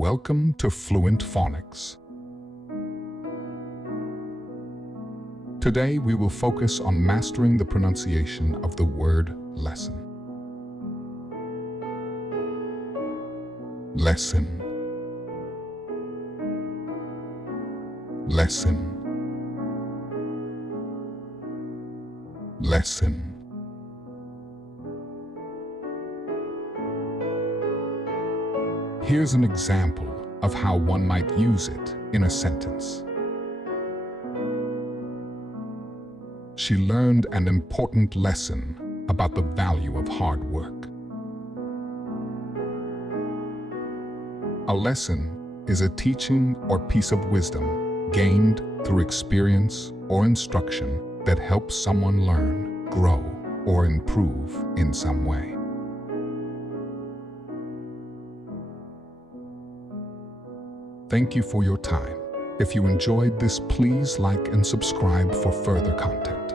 Welcome to Fluent Phonics. Today we will focus on mastering the pronunciation of the word lesson. Lesson. Lesson. Lesson. Here's an example of how one might use it in a sentence. She learned an important lesson about the value of hard work. A lesson is a teaching or piece of wisdom gained through experience or instruction that helps someone learn, grow, or improve in some way. Thank you for your time. If you enjoyed this, please like and subscribe for further content.